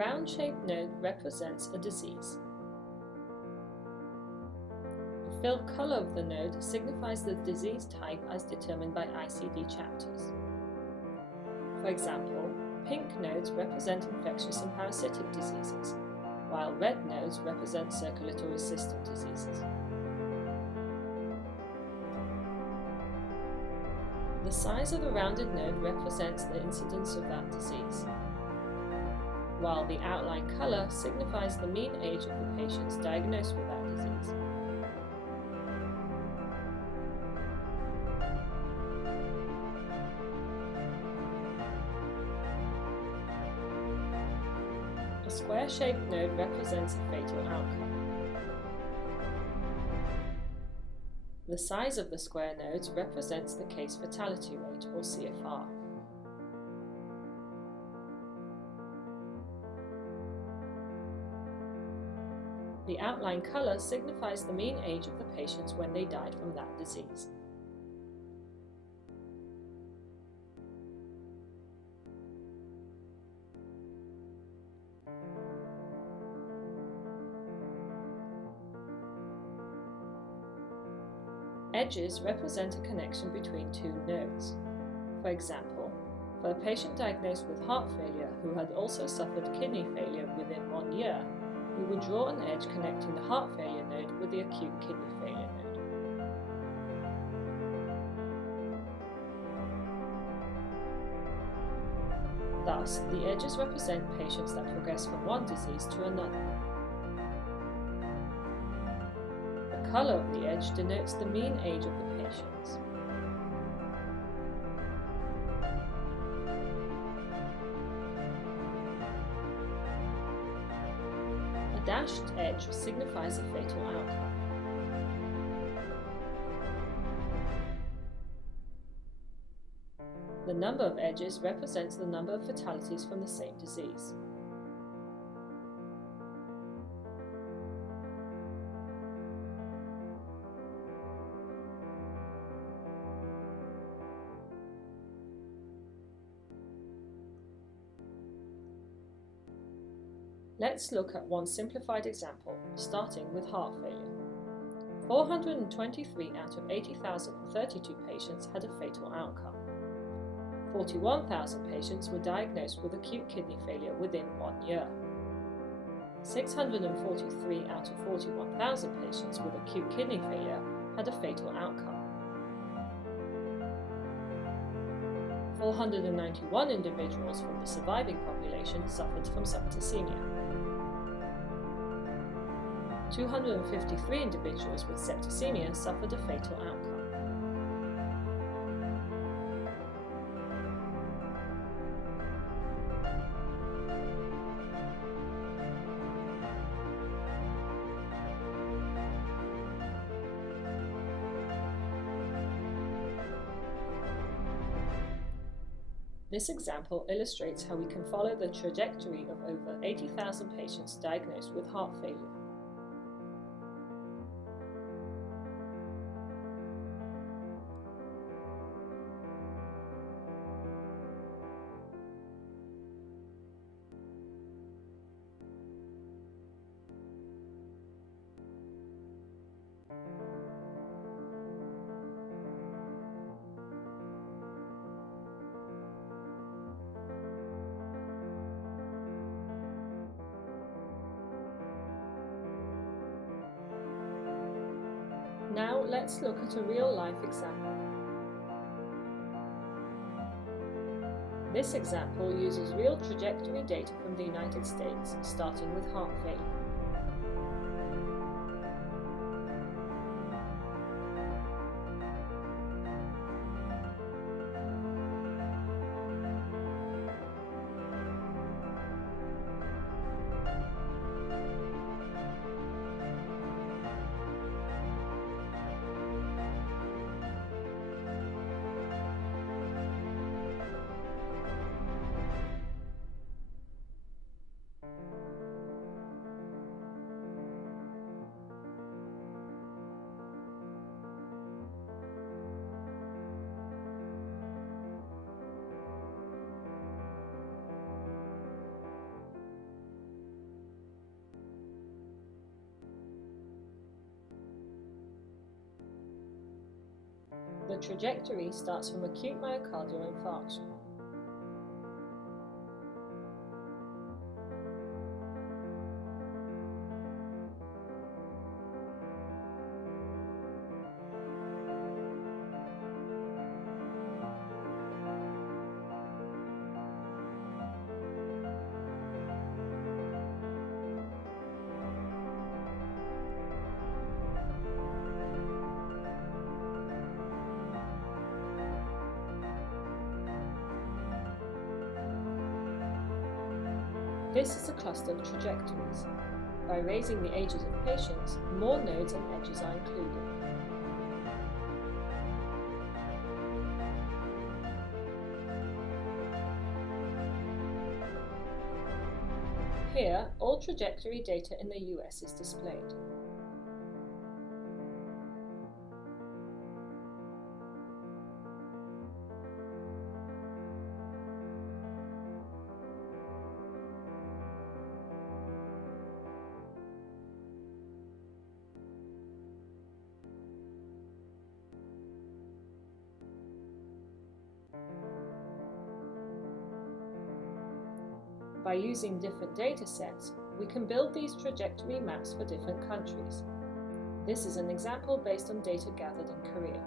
round-shaped node represents a disease. The filled color of the node signifies the disease type as determined by ICD chapters. For example, pink nodes represent infectious and parasitic diseases, while red nodes represent circulatory system diseases. The size of the rounded node represents the incidence of that disease, while the outline color signifies the mean age of the patients diagnosed with that disease. A square-shaped node represents a fatal outcome. The size of the square nodes represents the case fatality rate, or CFR. The outline color signifies the mean age of the patients when they died from that disease. Edges represent a connection between two nodes. For example, for a patient diagnosed with heart failure who had also suffered kidney failure within 1 year, we would draw an edge connecting the heart failure node with the acute kidney failure node. Thus, the edges represent patients that progress from one disease to another. The color of the edge denotes the mean age of the patients. A dashed edge signifies a fatal outcome. The number of edges represents the number of fatalities from the same disease. Let's look at one simplified example, starting with heart failure. 423 out of 80,032 patients had a fatal outcome. 41,000 patients were diagnosed with acute kidney failure within 1 year. 643 out of 41,000 patients with acute kidney failure had a fatal outcome. 491 individuals from the surviving population suffered from septicemia. 253 individuals with septicemia suffered a fatal outcome. This example illustrates how we can follow the trajectory of over 80,000 patients diagnosed with heart failure. Now let's look at a real-life example. This example uses real trajectory data from the United States, starting with heart failure. The trajectory starts from acute myocardial infarction. This is a cluster of trajectories. By raising the ages of patients, more nodes and edges are included. Here, all trajectory data in the US is displayed. By using different data sets, we can build these trajectory maps for different countries. This is an example based on data gathered in Korea.